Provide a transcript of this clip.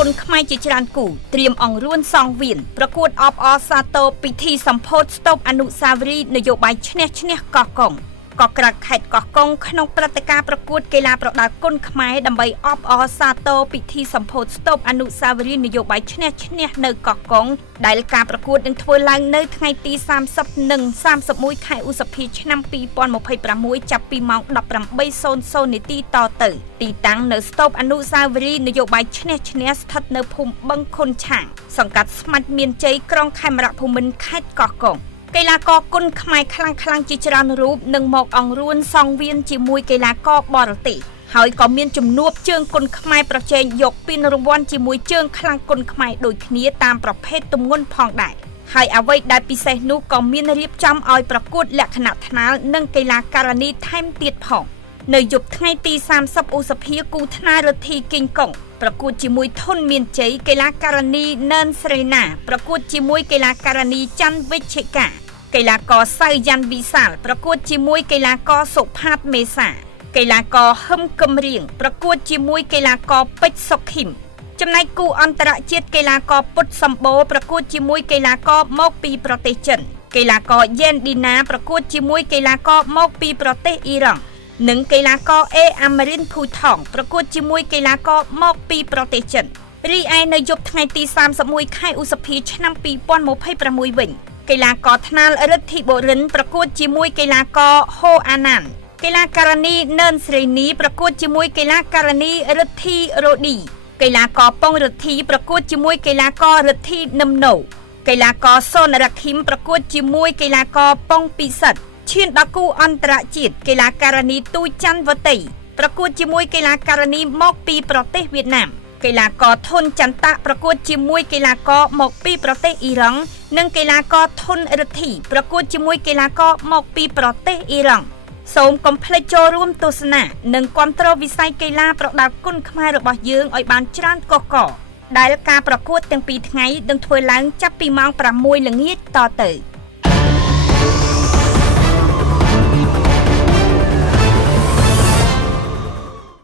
គុណខ្មែរជាច្រើនគូត្រៀមអង្រួនសងវៀនប្រកួតអបអរសាទរពិធីសម្ពោធស្តុបអនុស្សាវរីយ៍នយោបាយឈ្នះកោះកុងក៏ក្រាក់ខេត្តកោះកុងក្នុងព្រឹត្តិការណ៍ប្រកួតកីឡាប្រដាល់គុណខ្មែរដើម្បីអបអរសាទរពិធីសម្ពោធស្តុបអនុស្សាវរីយ៍នយោបាយឈ្នះនៅកោះកុងដែលការប្រកួតនឹងធ្វើឡើងនៅថ្ងៃទី30និង31ខែឧសភាឆ្នាំ2026ចាប់ពីម៉ោង 18:00 នាទីតទៅទីតាំងនៅស្តុបអនុស្សាវរីយ៍នយោបាយឈ្នះស្ថិតនៅភូមិបឹងខុនឆាងសង្កាត់ស្មាច់មានជ័យក្រុងខេមរភូមិន្ទខេត្តកោះកុងកីឡាករគុណខ្មែរខ្លាំងជាច្រើនរូបនឹងមកអង្រួនសងវៀនជាមួយកីឡាករបរទេសហើយក៏មានជំនួបជើងគុណខ្មែរប្រជែងយកពានរង្វាន់ជាមួយជើងខ្លាំងគុណខ្មែរដូចគ្នាតាមប្រភេទទម្ងន់ផងដែរហើយអ្វីដែលពិសេសនោះក៏មានរៀបចំឲ្យប្រកួតលក្ខណៈថ្នាលនិងកីឡាការិនីថែមទៀតផងនៅយប់ថ្ងៃទី30ឧសភាគូថ្នាលរទ្ធីគីងកុងប្រកួតជាមួយធនមានជ័យកីឡាការិនីណឺនស្រីណាប្រកួតជាមួយកីឡាការិនីច័ន្ទវិជ្ជកាកីឡាករសៅយ៉ាន់វិសាលប្រកួតជាមួយកីឡាករសុផាតមេសាកីឡាករហឹមកំរៀងប្រកួតជាមួយកីឡាករពេជ្រសុខហ៊ីមចំណែកគូអន្តរជាតិកីឡាករពុតសម្បូរប្រកួតជាមួយកីឡាករមកពីប្រទេសចិនកីឡាករយេនឌីណាប្រកួតជាមួយកីឡាករមកពីប្រទេសអ៊ីរ៉ង់និងកីឡាករអេអាមេរិនភូថងប្រកួតជាមួយកីឡាករមកពីប្រទេសចិនរីឯនៅយប់ថ្ងៃទី31ខែឧសភាឆ្នាំ2026វិញកីឡាករថ្នាលរិទ្ធិបុរិនប្រកួតជាមួយកីឡាករហូអាណានកីឡាការិនីណឺនស្រីនីប្រកួតជាមួយកីឡាការិនីរិទ្ធិរ៉ូឌីកីឡាករប៉ុងរិទ្ធិប្រកួតជាមួយកីឡាកររិទ្ធិនឹមណូកីឡាករសូនរ៉ាឃីមប្រកួតជាមួយកីឡាករប៉ុងពិសិដ្ឋឈានដល់គូអន្តរជាតិកីឡាការិនីទូច័ន្ទវតីប្រកួតជាមួយកីឡាការិនីមកពីប្រទេសវៀតណាមកីឡាករធុនចន្ទៈប្រកួតជាមួយកីឡាករមកពីប្រទេសអ៊ីរ៉ង់និងកីឡាករធុនរិទ្ធីប្រកួតជាមួយកីឡាករមកពីប្រទេសអ៊ីរ៉ង់សូមកុំភ្លេចចូលរួមទស្សនានិងគាំទ្រវិស័យកីឡាប្រដាល់គុណខ្មែររបស់យើងឲ្យបានច្រើនកកកដែលការប្រកួតទាំងពីរថ្ងៃនឹងធ្វើឡើងចាប់ពីម៉ោង 6 ល្ងាចតទៅ